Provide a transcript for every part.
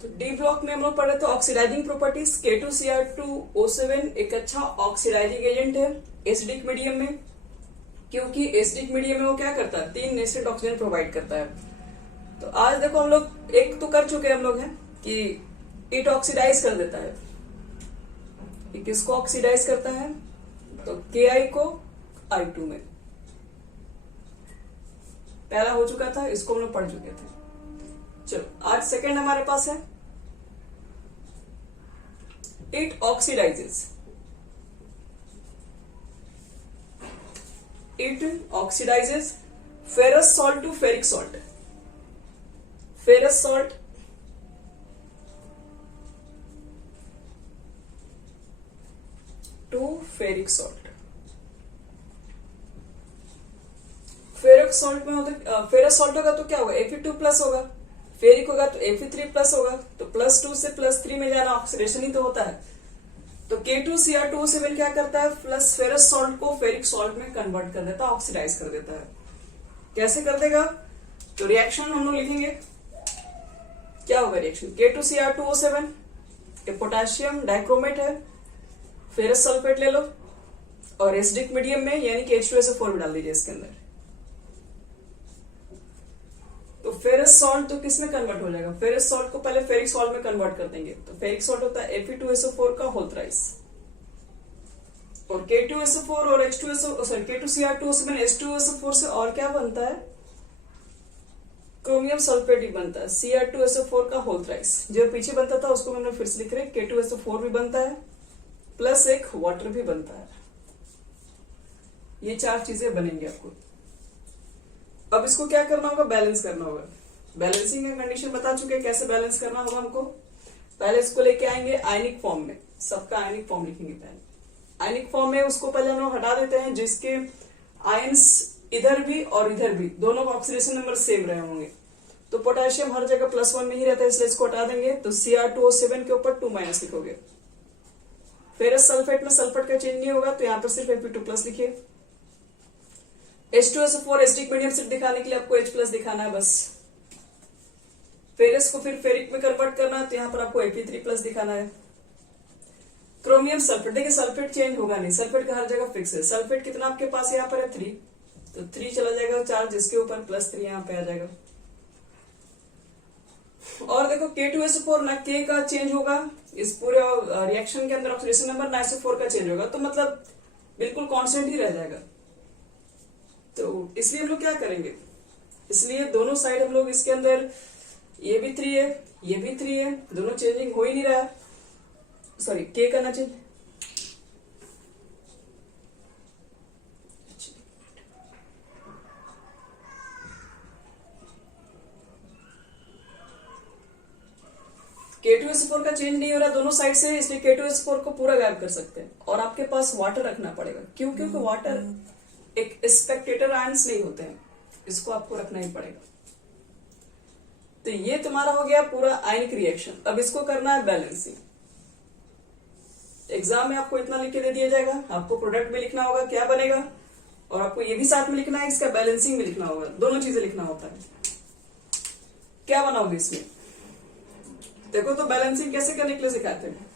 तो D block में हम लोग पढ़ रहे थे ऑक्सीडाइजिंग प्रॉपर्टीज। K2Cr2O7 एक अच्छा ऑक्सीडाइजिंग एजेंट है एसिडिक मीडियम में, क्योंकि एसिडिक मीडियम में वो क्या करता है, 3 नेचुरल ऑक्सीजन प्रोवाइड करता है। तो आज देखो हम लोग एक तो कर चुके हम लोग हैं कि इट ऑक्सीडाइज कर देता है। ये किसको ऑक्सीडाइज करता है, तो Ki को I2 में। पहला हो चुका था, इसको हम लोग पढ़ चुके थे। चलो आज सेकंड हमारे पास है it oxidises. It oxidises ferrous salt to ferric salt. Ferrous salt to ferric salt. Ferric salt में होता, फेरस सॉल्ट होगा तो क्या होगा, Fe2+ होगा, फेरिक होगा तो Fe3+ होगा। तो +2 से +3 में जाना ऑक्सीडेशन ही तो होता है। तो K2Cr2O7 क्या करता है, प्लस फेरस सॉल्ट को फेरिक सॉल्ट में कन्वर्ट कर देता है, ऑक्सीडाइज कर देता है। कैसे कर देगा, तो रिएक्शन हम लोग लिखेंगे, क्या होगा रिएक्शन, K2Cr2O7 ये पोटेशियम डाइक्रोमेट है, फेरस सल्फेट ले लो और एसिडिक मीडियम में यानी कि H2SO4 भी डाल दीजिए इसके अंदर। तो फेरस सॉल्ट तो किस में कन्वर्ट हो जाएगा, फेरस सॉल्ट को पहले फेरिक सॉल्ट में कन्वर्ट कर देंगे। तो फेरिक सॉल्ट होता है Fe2SO4 का होल थ्राइस, और K2SO4 और K2Cr2O7 H2SO4 से और क्या बनता है, क्रोमियम सल्फेट ही बनता है, Cr2SO4 का होल थ्राइस। जो पीछे बनता था उसको हमने फिर से लिख रहे हैं, K2SO4 भी बनता है प्लस एक वाटर भी बनता है। ये 4 चीजें बनेंगी आपको। अब इसको क्या करना होगा, बैलेंस करना होगा। बैलेंसिंग का कंडीशन बता चुके हैं कैसे बैलेंस करना होगा हमको। पहले इसको लेके आएंगे आयनिक फॉर्म में, सबका आयनिक फॉर्म लिखेंगे पहले। आयनिक फॉर्म में उसको पहले हम लोग हटा देते हैं जिसके आयंस इधर भी और इधर भी दोनों का ऑक्सीडेशन नंबर सेम रहे होंगे। तो पोटेशियम हर जगह +1 में ही रहता है, इसलिए इसको हटा देंगे। तो Cr2O7 के ऊपर 2- लिखोगे। फेरस सल्फेट में सल्फेट का चेंज नहीं होगा, तो यहाँ पर सिर्फ Fe2+ लिखिए। H2SO4 एसिडिक मीडियम सिर्फ दिखाने के लिए आपको H+ दिखाना है बस। फेरस को फिर फेरिक में कन्वर्ट करना है, तो यहाँ पर आपको Fe3+ दिखाना है। क्रोमियम सल्फेट, देखिए सल्फेट चेंज होगा नहीं, सल्फेट का हर जगह फिक्स है। सल्फेट कितना आपके पास यहाँ पर है 3, तो 3 चला जाएगा चार्ज इसके ऊपर, +3 यहाँ पे आ जाएगा। और देखो K2SO4 ना K का चेंज होगा इस पूरे रिएक्शन के अंदर, ऑक्सीडेशन नंबर ना SO4 का चेंज होगा, तो मतलब बिल्कुल कांस्टेंट ही रह जाएगा। तो इसलिए हम लोग क्या करेंगे, इसलिए दोनों साइड हम लोग इसके अंदर, ये भी 3 है ये भी 3 है, दोनों चेंजिंग हो ही नहीं रहा है। सॉरी, K का ना चेंज, K2SO4 का चेंज नहीं हो रहा दोनों साइड से, इसलिए K2SO4 को पूरा गायब कर सकते हैं। और आपके पास वाटर रखना पड़ेगा, क्यों, क्योंकि वाटर एक स्पेक्टेटर आयंस नहीं होते हैं, इसको आपको रखना ही पड़ेगा। तो ये तुम्हारा हो गया पूरा आयनिक रिएक्शन। अब इसको करना है बैलेंसिंग। एग्जाम में आपको इतना लिख के दे दिया जाएगा, आपको प्रोडक्ट भी लिखना होगा क्या बनेगा, और आपको ये भी साथ में लिखना है, इसका बैलेंसिंग भी लिखना होगा, दोनों चीजें लिखना होता है। क्या बनाओगे इसमें, देखो तो बैलेंसिंग कैसे करने के लिए सिखाते हैं।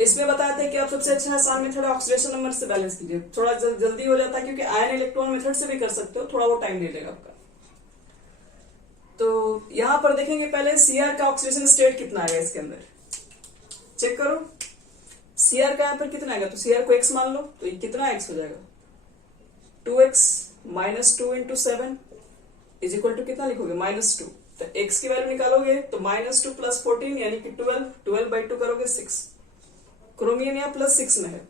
इसमें बताते हैं कि आप सबसे अच्छा आसान मेथड ऑक्सीडेशन नंबर से बैलेंस कीजिए, थोड़ा जल्दी हो जाता है, क्योंकि आयन इलेक्ट्रॉन मेथड से भी कर सकते हो, थोड़ा वो टाइम ले लेगा आपका। तो यहां पर देखेंगे पहले Cr का ऑक्सीडेशन स्टेट कितना आएगा इसके अंदर, चेक करो। Cr का यहाँ पर कितना आएगा, तो Cr को x मान लो, तो ये कितना x हो जाएगा, 2x -2 × 7 इज इक्वल टू कितना लिखोगे, -2। तो x की वैल्यू निकालोगे तो -2 + 14 यानी कि 12/2 करोगे 6। क्रोमियम यहाँ +6 में है,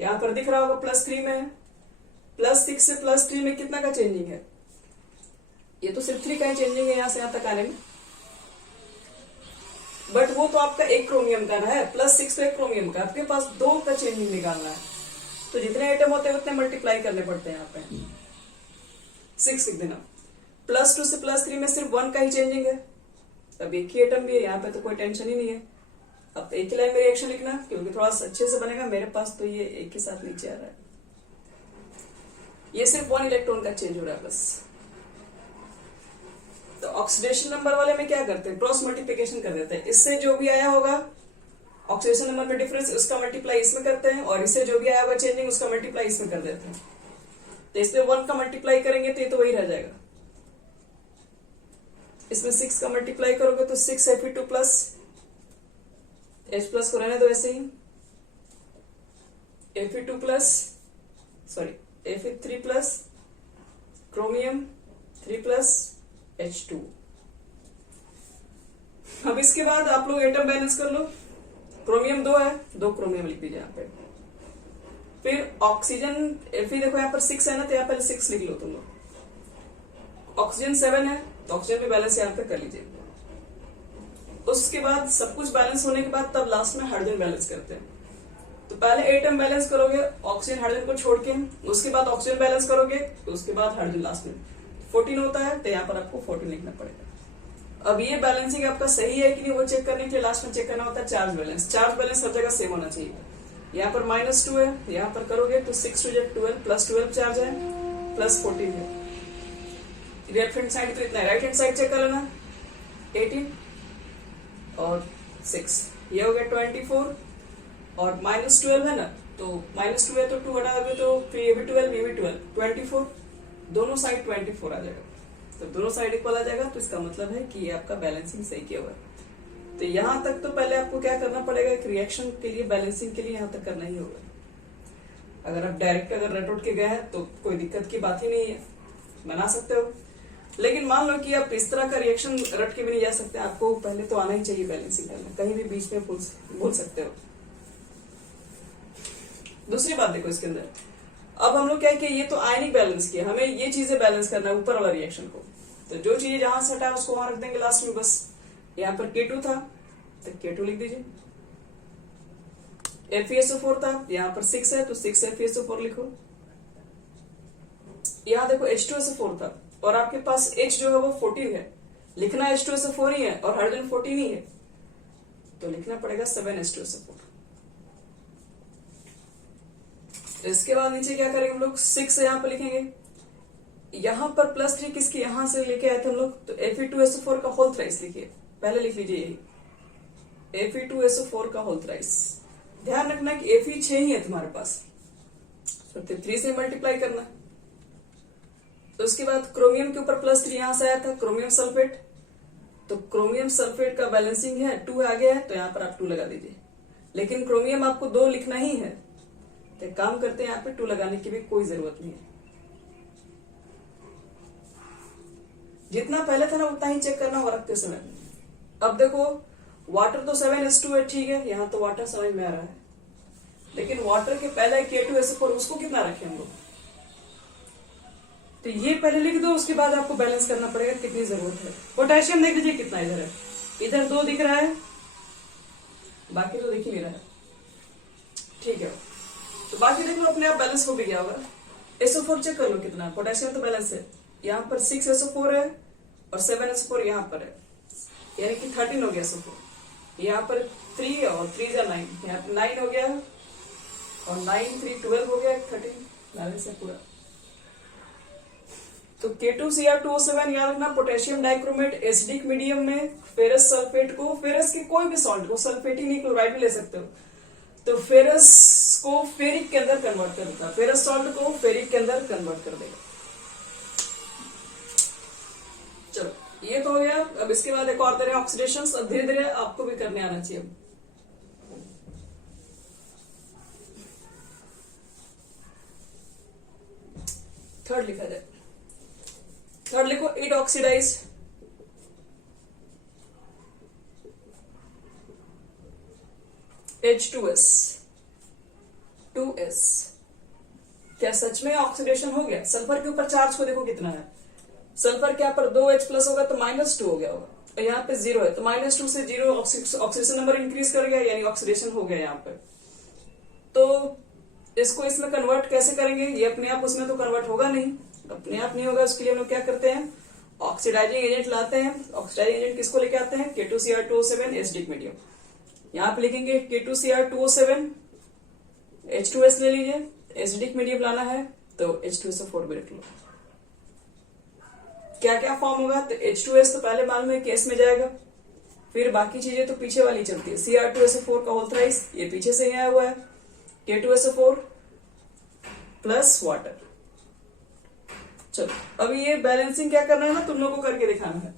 यहाँ पर दिख रहा होगा +3 में है। +6 से +3 में कितना का चेंजिंग है, ये तो सिर्फ 3 का ही चेंजिंग है यहाँ से यहाँ तक आने में, बट वो तो आपका एक क्रोमियम का है, +6 तो एक क्रोमियम का, आपके पास 2 का चेंजिंग निकालना है। तो जितने आइटम होते हैं उतने मल्टीप्लाई करने पड़ते हैं। यहाँ पे 6 लिख देना। +2 से +3 में सिर्फ 1 का ही चेंजिंग है, अब एक ही आइटम भी है, यहाँ पे तो कोई टेंशन ही नहीं है। अब एक ही लाइन में रिएक्शन लिखना, क्योंकि थोड़ा अच्छे से बनेगा। मेरे पास तो ये एक के साथ नीचे आ रहा है, ये सिर्फ 1 इलेक्ट्रॉन का चेंज हो रहा है बस। तो ऑक्सीडेशन नंबर वाले में क्या करते हैं, क्रॉस मल्टीप्लिकेशन कर देते हैं। इससे जो भी आया होगा ऑक्सीडेशन नंबर में डिफरेंस, उसका मल्टीप्लाई इसमें करते हैं, और इससे जो भी आया होगा चेंजिंग, उसका मल्टीप्लाई इसमें कर देते हैं। तो इसमें 1 का मल्टीप्लाई करेंगे तो ये तो वही रह जाएगा। इसमें 6 का मल्टीप्लाई करोगे तो 6 Fe2 प्लस, H प्लस को रहने दो ऐसे ही, Fe2 plus Fe3 plus chromium 3 plus H2। अब इसके बाद आप लोग एटम बैलेंस कर लो। क्रोमियम 2 है, 2 क्रोमियम लिख दीजिए यहाँ पे। फिर ऑक्सीजन Fe देखो यहाँ पर 6 है ना, तो यहाँ पर 6 लिख लो तुम लोग। ऑक्सीजन 7 है तो ऑक्सीजन भी बैलेंस यहाँ पे कर लीजिए। उसके बाद सब कुछ बैलेंस होने के बाद तब लास्ट में हाइड्रोजन बैलेंस करते हैं। तो पहले एटम बैलेंस करोगे ऑक्सीजन हाइड्रोजन को छोड़ के, उसके बाद ऑक्सीजन बैलेंस करोगे, तो उसके बाद हाइड्रोजन लास्ट में 14 होता है, तो यहाँ पर आपको 14 लिखना पड़ेगा। अब ये बैलेंसिंग आपका सही है कि नहीं वो चेक करने के लिए लास्ट में चेक करना होता है चार्ज बैलेंस। चार्ज बैलेंस सब जगह सेम होना चाहिए। यहाँ पर -2 है, यहाँ पर करोगे तो 6 2 12 प्लस 12 चार्ज है, प्लस 14 है। लेफ्ट हैंड साइड तो इतना है, राइट हैंड साइड चेक कर लेना 18 और 6, ये हो गया 24, और -12 है ना, तो -2 है तो 2 हटा दोगे तो फिर ये भी 12 ये भी 12, 24, दोनों साइड 24 आ जाएगा। तो दोनों साइड इक्वल आ जाएगा, तो इसका मतलब है कि ये आपका बैलेंसिंग सही किया हुआ है। तो यहां तक तो पहले आपको क्या करना पड़ेगा, एक रिएक्शन के लिए बैलेंसिंग के लिए यहां तक करना ही होगा। अगर आप डायरेक्ट अगर रट उठ के गए हैं तो कोई दिक्कत की बात ही नहीं है, बना सकते हो। लेकिन मान लो कि आप इस तरह का रिएक्शन रट के भी नहीं जा सकते, आपको पहले तो आना ही चाहिए बैलेंसिंग करना, कहीं भी बीच में भूल सकते हो। दूसरी बात देखो इसके अंदर, अब हम लोग क्या किया, ये तो आयनिक बैलेंस किया, हमें ये चीजें बैलेंस करना है ऊपर वाला रिएक्शन को। तो जो चीजें जहां से हटा है उसको वहां रख देंगे लास्ट में बस। यहाँ पर K2 था तो K2 लिख दीजिए, FeSO4 था, यहाँ पर 6 है तो 6 FeSO4 लिखो। यहाँ देखो H2SO4 था और आपके पास H जो है वो 14 है, लिखना H2SO4 ही है और हाइड्रोजन 14 ही है, तो लिखना पड़ेगा 7 H2SO4। इसके बाद नीचे क्या करेंगे हम लोग, 6 यहाँ पर लिखेंगे, यहाँ पर +3 किसकी यहां से लेके आए थे हम लोग, तो Fe2SO4 का होल थ्राइस लिखिए, पहले लिख लीजिए यही Fe2SO4 का होल थ्राइस। ध्यान रखना कि Fe 6 ही है तुम्हारे पास, तो 3 से मल्टीप्लाई करना। तो उसके बाद क्रोमियम के ऊपर +3 यहां से आया था, क्रोमियम सल्फेट, तो क्रोमियम सल्फेट का बैलेंसिंग है 2 आ गया है, तो यहाँ पर आप 2 लगा दीजिए। लेकिन क्रोमियम आपको 2 लिखना ही है, तो काम करते हैं यहाँ पे 2 लगाने की भी कोई जरूरत नहीं है, जितना पहले था ना उतना ही चेक करना हो रखते समय। अब देखो वाटर तो 7H2 है, ठीक है, यहाँ तो वाटर समझ में आ रहा है, लेकिन वाटर के पहले K2SO4 उसको कितना रखें हम लोग, तो ये पहले लिख दो, उसके बाद आपको बैलेंस करना पड़ेगा कितनी जरूरत है। पोटेशियम देख लीजिए कितना इधर है, इधर 2 दिख रहा है, बाकी तो दिख ही नहीं रहा है, ठीक है। तो बाकी देख लो अपने आप बैलेंस हो भी गया होगा। SO4 चेक कर लो कितना, पोटेशियम तो बैलेंस है, यहाँ पर 6 SO4 है और 7 SO4 यहाँ पर है, यानी कि 13 हो गया SO4। यहाँ पर 3 और 3 जा 9, यहाँ पर 9 हो गया और 9 3 12 हो गया, 13 बैलेंस है पूरा। तो K2Cr2O7 याद रखना, पोटेशियम डाइक्रोमेट एसिडिक मीडियम में फेरस सल्फेट को, फेरस के कोई भी सॉल्ट को, सल्फेट ही नहीं क्लोराइड भी ले सकते हो, तो फेरस को फेरिक के अंदर कन्वर्ट कर देगा, फेरस सॉल्ट को फेरिक के अंदर कन्वर्ट कर देगा। चलो ये तो हो गया। अब इसके बाद एक और तरह ऑक्सीडेशन, अब धीरे धीरे आपको भी करने आना चाहिए। थर्ड लिखा जाए, थर्ड लिखो, इट ऑक्सीडाइज H2S 2S। क्या सच में ऑक्सीडेशन हो गया? सल्फर के ऊपर चार्ज को देखो कितना है, सल्फर के यहाँ पर 2H प्लस होगा तो -2 हो गया होगा, और यहाँ पे 0 है तो -2 से 0 ऑक्सीडेशन नंबर इंक्रीज कर गया, यानी ऑक्सीडेशन हो गया यहाँ पर। तो इसको इसमें कन्वर्ट कैसे करेंगे, ये अपने आप उसमें तो कन्वर्ट होगा नहीं, अपने आप नहीं होगा, उसके लिए हम लोग क्या करते हैं, ऑक्सीडाइजिंग एजेंट लाते हैं। ऑक्सीडाइजिंग एजेंट किसको लेके आते हैं, K2Cr2O7 एसिडिक मीडियम। यहाँ पे लिखेंगे K2Cr2O7 H2S ले लीजिए, एसिडिक मीडियम लाना है तो H2SO4 भी रख लो। क्या क्या फॉर्म होगा, तो H2S तो पहले मालूम है केस में जाएगा, फिर बाकी चीजें तो पीछे वाली चलती है। Cr2SO4 का होल थ्राइस ये पीछे से ही आया हुआ है, K2SO4 प्लस वाटर। चलो अभी ये बैलेंसिंग क्या करना है ना, तुम लोगों को करके दिखाना है।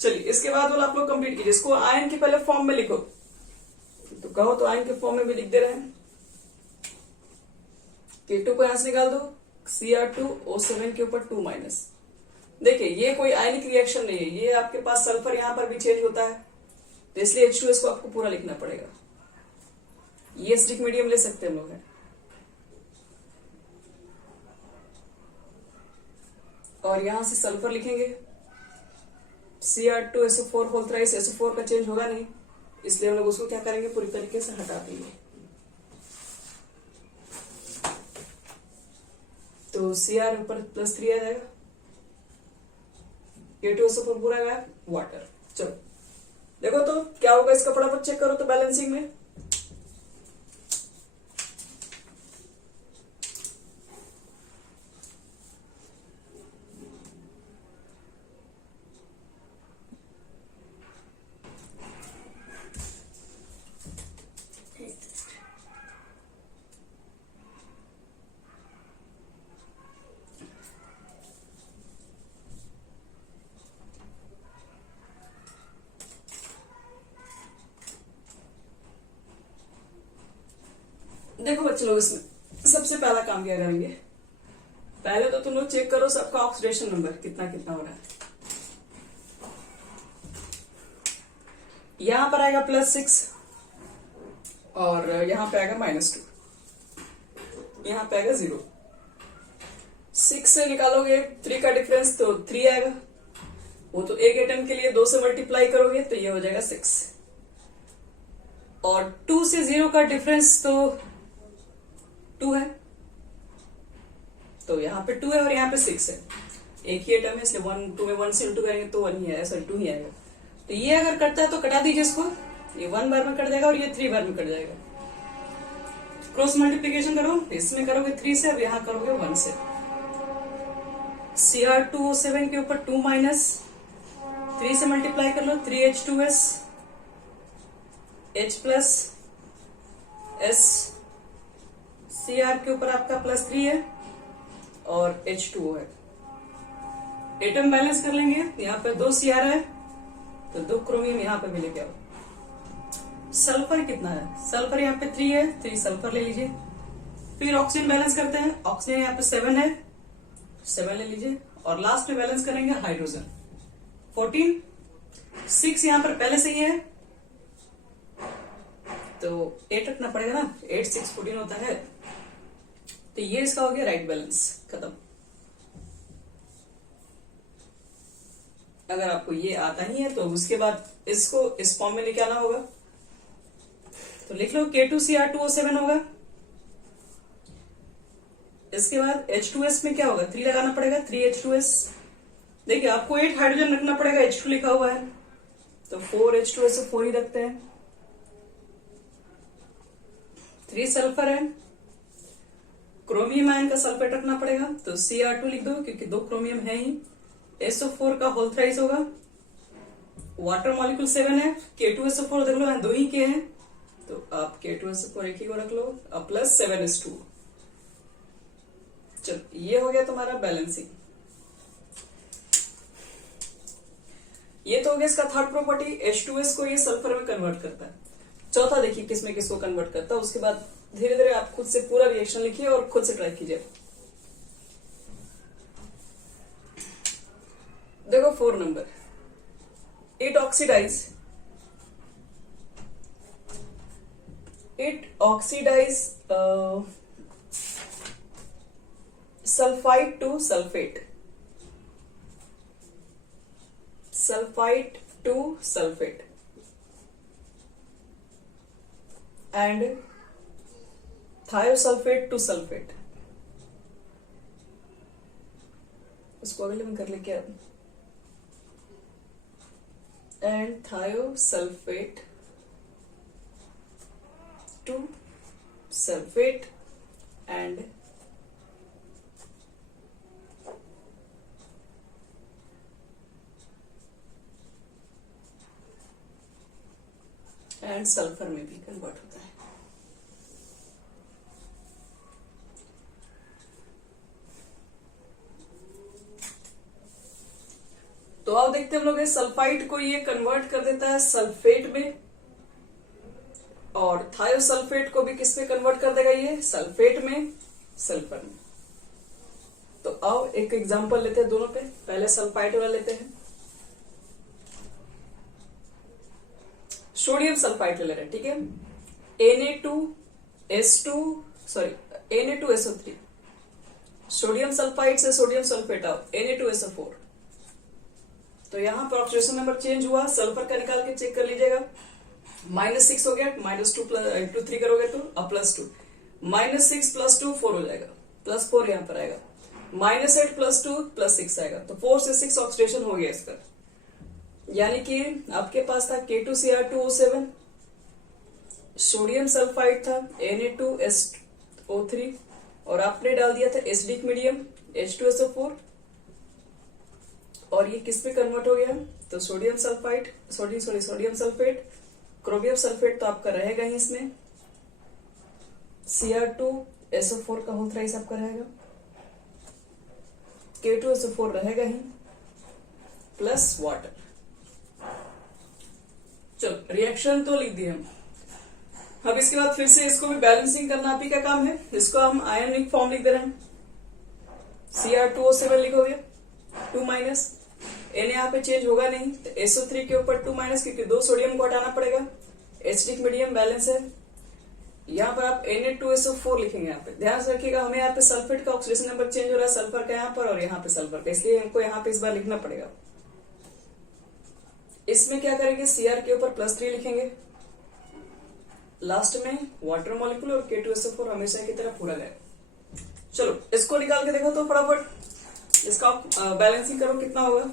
चलिए इसके बाद वाला आप लोग कंप्लीट कीजिए। इसको आयन के पहले फॉर्म में लिखो, तो कहो तो आयन के फॉर्म में भी लिख दे रहे हैं। K2 को यहां से निकाल दो, Cr2O7 के ऊपर 2 माइनस। देखिए ये कोई आयनिक रिएक्शन नहीं है, ये आपके पास सल्फर यहां पर भी चेंज होता है, तो इसलिए H2S को आपको पूरा लिखना पड़ेगा। ये एसिडिक मीडियम ले सकते हैं हम लोग हैं। और यहां से सल्फर लिखेंगे, Cr2SO4 होल थ्राइस, SO4 का चेंज होगा नहीं, इसलिए हम लोग उसको क्या करेंगे, पूरी तरीके से हटा देंगे। तो Cr ऊपर +3 आ जाएगा, K2SO4 पूरा गया, वाटर। चलो देखो तो क्या होगा इसका, फटाफट चेक करो तो बैलेंसिंग में। देखो बच्चे लोग, इसमें सबसे पहला काम क्या करेंगे, पहले तो तुम लोग चेक करो सबका ऑक्सीडेशन नंबर कितना कितना हो रहा है। यहां पर आएगा +6 और यहां पे आएगा -2, यहां पे आएगा 0। 6 से निकालोगे 3 का डिफरेंस तो 3 आएगा, वो तो एक एटम के लिए 2 से मल्टीप्लाई करोगे तो ये हो जाएगा 6। और 2 से 0 का डिफरेंस तो 2 है, तो यहाँ पे 2 है और यहाँ पे 6 है, एक ही एटम है, इसलिए 1 2 में 1 से इंटू करेंगे तो 1 ही आएगा, सॉरी 2 ही आएगा। तो ये अगर कटता है तो कटा दीजिए इसको, ये 1 बार में कट जाएगा और ये 3 बार में कट जाएगा। क्रॉस मल्टीप्लीकेशन करो, इसमें करोगे 3 से, अब यहाँ करोगे 1 से। Cr2O7 के ऊपर 2 माइनस 3 से मल्टीप्लाई कर लो, 3H2S H plus S, Cr के ऊपर आपका +3 है और H2O है। एटम बैलेंस कर लेंगे, यहाँ पे 2 Cr है तो 2 क्रोमियम यहाँ पे भी लेके आओ। सल्फर कितना है, सल्फर यहाँ पे 3 है, 3 सल्फर ले लीजिए। फिर ऑक्सीजन बैलेंस करते हैं, ऑक्सीजन यहाँ पे 7 है, 7 ले लीजिए। और लास्ट में बैलेंस करेंगे हाइड्रोजन 14, 6 यहाँ पर पहले से ही है तो 8 रखना पड़ेगा ना, 8 6 14 होता है, तो ये इसका हो गया राइट बैलेंस, खत्म। अगर आपको ये आता ही है तो उसके बाद इसको इस फॉर्म में लेके आना होगा, तो लिख लो K2Cr2O7 होगा। इसके बाद H2S में क्या होगा, 3 लगाना पड़ेगा, 3H2S। देखिए आपको 8 हाइड्रोजन रखना पड़ेगा, H2 लिखा हुआ है तो 4H2S से 4 ही रखते हैं। 3 सल्फर है, क्रोमियम आयन का सल्फेट रखना पड़ेगा तो Cr2 लिख दो क्योंकि 2 क्रोमियम है ही। SO4 का होल थ्राइस होगा, वाटर मॉलिक्यूल 7 है, K2SO4 देख लो यहाँ 2 ही के हैं तो आप K2SO4 एक ही को रख लो, अब प्लस 7S2। चलो ये हो गया तुम्हारा बैलेंसिंग। ये तो हो गया इसका थर्ड प्रॉपर्टी, H2S को ये सल्फर में कन्वर्ट करता है। चौथा देखिए किसमें किसको कन्वर्ट करता है, उसके बाद धीरे धीरे आप खुद से पूरा रिएक्शन लिखिए और खुद से ट्राई कीजिए। देखो 4 number, it oxidise sulphide to sulphate, sulphide to sulphate and thiosulphate to sulphate. उसको अगले में कर ले क्या, and thiosulphate to sulphate and and sulphur में भी कन्वर्ट होता है। तो अब देखते हैं हम लोग सल्फाइड को ये कन्वर्ट कर देता है सल्फेट में, और थायोसल्फेट को भी किस में कन्वर्ट कर देगा ये, सल्फेट में, सल्फर में। तो अब एक एग्जांपल लेते हैं दोनों पे। पहले सल्फाइड वाला लेते हैं, सोडियम सल्फाइड ले रहे हैं, ठीक है। Na2SO3, सोडियम सल्फाइड से सोडियम सल्फेट आओ, Na2SO4। तो यहां पर ऑक्सीडेशन नंबर चेंज हुआ, सल्फर का निकाल के चेक कर लीजिएगा। -6 हो गया, -2 3 करोगे तो अब +2, -6 + 2 4 हो जाएगा, +4 यहां पर आएगा, -8 + 2 +6 आएगा। तो 4 से 6 ऑक्सीडेशन हो गया इसका। यानी कि आपके पास था K2Cr2O7, सोडियम सल्फाइड था Na2SO3, और आपने डाल दिया था एसिडिक मीडियम H2SO4, और ये किस पे कन्वर्ट हो गया, तो sodium sulphide, sodium sulphate, chromium sulphate तो आपका रहेगा ही इसमें, Cr2SO4 का होल थ्राइस आपका रहेगा, K2SO4 रहेगा ही, प्लस वाटर। चलो रिएक्शन तो लिख दिए हम। अब इसके बाद फिर से इसको भी बैलेंसिंग करना आप ही का काम है। इसको हम आयनिक फॉर्म लिख दे रहे हैं, Cr2O7 लिखोगे 2-, Na यहाँ पे चेंज होगा नहीं, तो SO3 के ऊपर 2-, क्योंकि 2 सोडियम को हटाना पड़ेगा, एसिडिक मीडियम बैलेंस है। यहाँ पर आप Na2SO4 लिखेंगे। यहाँ पे ध्यान से रखिएगा, हमें यहाँ पे सल्फेट का ऑक्सीडेशन नंबर चेंज हो रहा है, सल्फर का यहाँ पर और यहाँ पे सल्फर का, इसलिए हमको यहाँ पे इस बार लिखना पड़ेगा। इसमें क्या करेंगे, Cr के ऊपर +3 लिखेंगे, लास्ट में वाटर मॉलिक्यूल और K2SO4 हमेशा की तरह पूरा गया। चलो इसको निकाल के देखो तो फटाफट, इसका बैलेंसिंग करो कितना होगा।